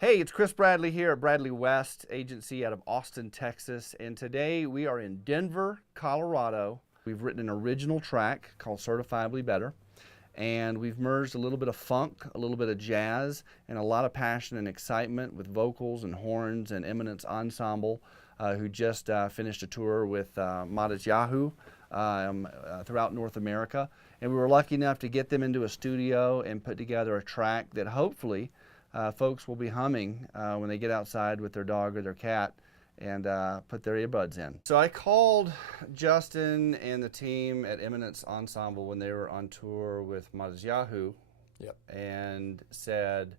Hey, it's Chris Bradley here at Bradley West Agency out of Austin, Texas. And today we are in Denver, Colorado. We've written an original track called Certifiably Better. And we've merged a little bit of funk, a little bit of jazz, and a lot of passion and excitement with vocals and horns and Eminence Ensemble, who just finished a tour with Modest Yahoo throughout North America. And we were lucky enough to get them into a studio and put together a track that hopefully folks will be humming when they get outside with their dog or their cat and put their earbuds in. So I called Justin and the team at Eminence Ensemble when they were on tour with Modest Yahoo. Yep. And said,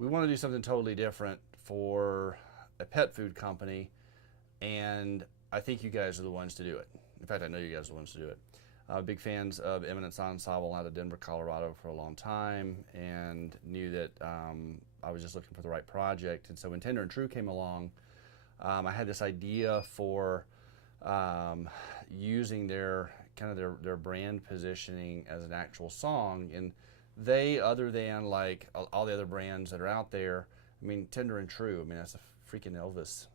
we want to do something totally different for a pet food company, and I think you guys are the ones to do it. In fact, I know you guys are the ones to do it. Big fans of Eminence Ensemble out of Denver, Colorado for a long time, and knew that I was just looking for the right project. And so when Tender and True came along, I had this idea for using their brand positioning as an actual song. And they, other than like all the other brands that are out there, I mean, Tender and True, I mean, that's a freaking Elvis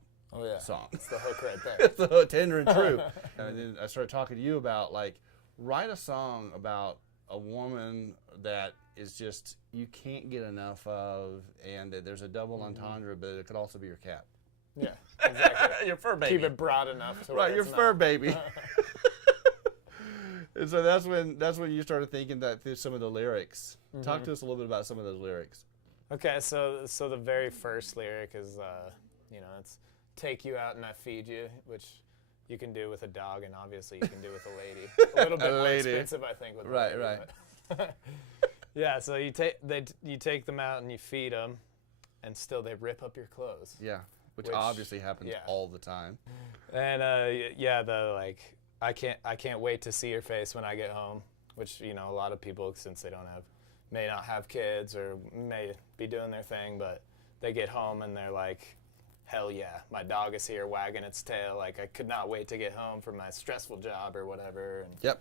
song. It's the hook right there. It's the Tender and True. And then I started talking to you about, like, write a song about a woman that is just, you can't get enough of, and that there's a double entendre, but it could also be your cat. Yeah, exactly. Your fur baby. Keep it broad enough to Right, your fur not. baby. And so that's when you started thinking that through some of the lyrics. Talk to us a little bit about some of those lyrics. Okay, so the very first lyric is, it's take you out and I feed you, which you can do with a dog, and obviously you can do with a lady. A little bit more expensive, I think, with a lady. Right. Yeah, so you take them out and you feed them, and still they rip up your clothes. Yeah, which obviously happens all the time. And I can't wait to see your face when I get home, which, a lot of people, since they may not have kids or may be doing their thing, but they get home and they're like, hell yeah, my dog is here wagging its tail. Like, I could not wait to get home from my stressful job or whatever. And yep.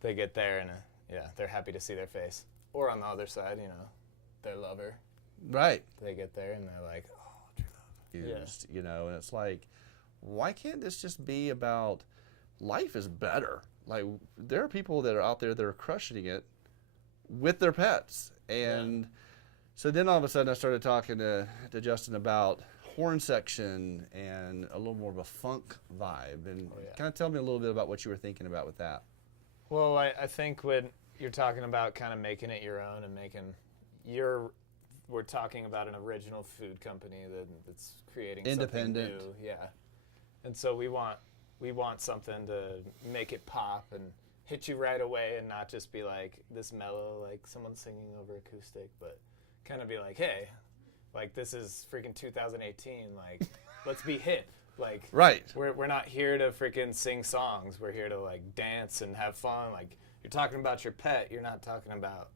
They get there and they're happy to see their face. Or on the other side, their lover. Right. They get there and they're like, oh, true love. Used, and it's like, why can't this just be about life is better? Like, there are people that are out there that are crushing it with their pets. And so then all of a sudden I started talking to Justin about horn section and a little more of a funk vibe. And kind of tell me a little bit about what you were thinking about with that. Well, I think when you're talking about kind of making it your own and we're talking about an original food company that's creating independent. Something new. Yeah. And so we want something to make it pop and hit you right away and not just be like this mellow, like someone singing over acoustic, but kind of be like, hey, like, this is freaking 2018. Like, let's be hip. Like, right. We're not here to freaking sing songs. We're here to, like, dance and have fun. Like, you're talking about your pet. You're not talking about,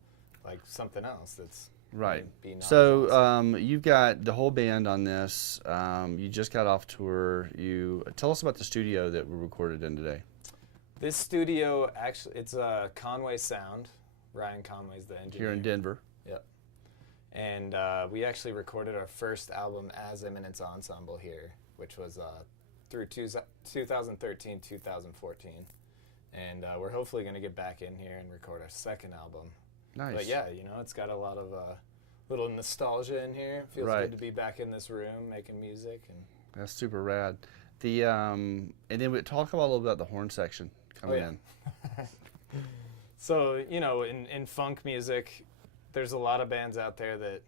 like, something else that's right. So awesome. You've got the whole band on this. You just got off tour. Tell us about the studio that we recorded in today. This studio, actually, it's Conway Sound. Ryan Conway's the engineer. Here in Denver. Yep. And we actually recorded our first album as Eminence Ensemble here, which was through 2013, 2014. And we're hopefully going to get back in here and record our second album. Nice. But yeah, it's got a lot of little nostalgia in here. It feels good to be back in this room making music. And that's super rad. And then we talk a little bit about the horn section coming in. So, in funk music, there's a lot of bands out there that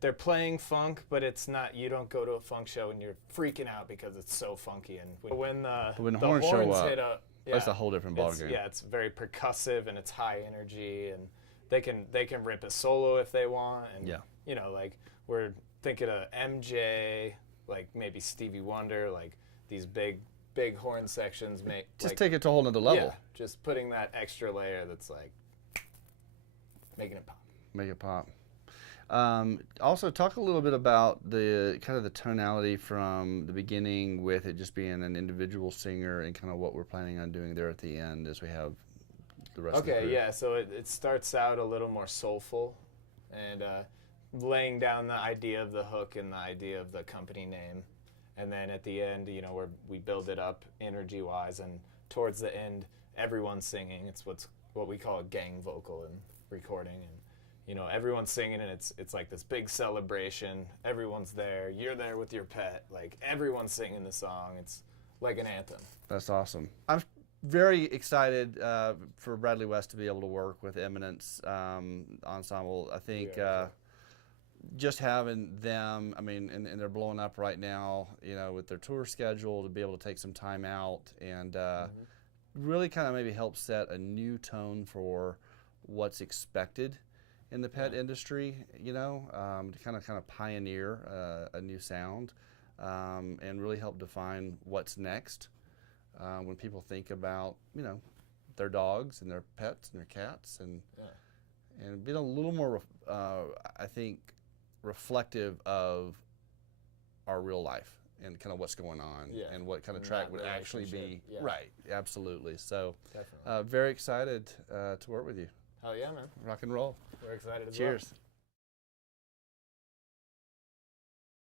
they're playing funk, but it's not, you don't go to a funk show and you're freaking out because it's so funky. And when the horns show up, hit up, that's a whole different ballgame. Yeah, it's very percussive and it's high energy, and they can rip a solo if they want. And, like, we're thinking of MJ, like maybe Stevie Wonder, like these big horn sections just take it to a whole nother level. Yeah, just putting that extra layer that's like making it pop. Make it pop. Also, talk a little bit about the kind of the tonality from the beginning, with it just being an individual singer, and kind of what we're planning on doing there at the end as we have the rest of the group. Okay, yeah, so it starts out a little more soulful, and laying down the idea of the hook and the idea of the company name, and then at the end, you know, we build it up energy-wise, and towards the end, everyone's singing. It's what we call a gang vocal in recording, and you know, everyone's singing, and it's like this big celebration. Everyone's there. You're there with your pet. Like, everyone's singing the song. It's like an anthem. That's awesome. I'm very excited for Bradley West to be able to work with Eminence Ensemble. I think just having them, I mean, and they're blowing up right now, you know, with their tour schedule, to be able to take some time out and really kind of maybe help set a new tone for what's expected in the pet industry, you know, to kind of pioneer a new sound and really help define what's next when people think about, you know, their dogs and their pets and their cats, and being a little more, I think, reflective of our real life and kind of what's going on and what kind of track would actually be. Right, absolutely. So definitely. Very excited to work with you. Hell yeah, man. Rock and roll. We're excited as well. Cheers.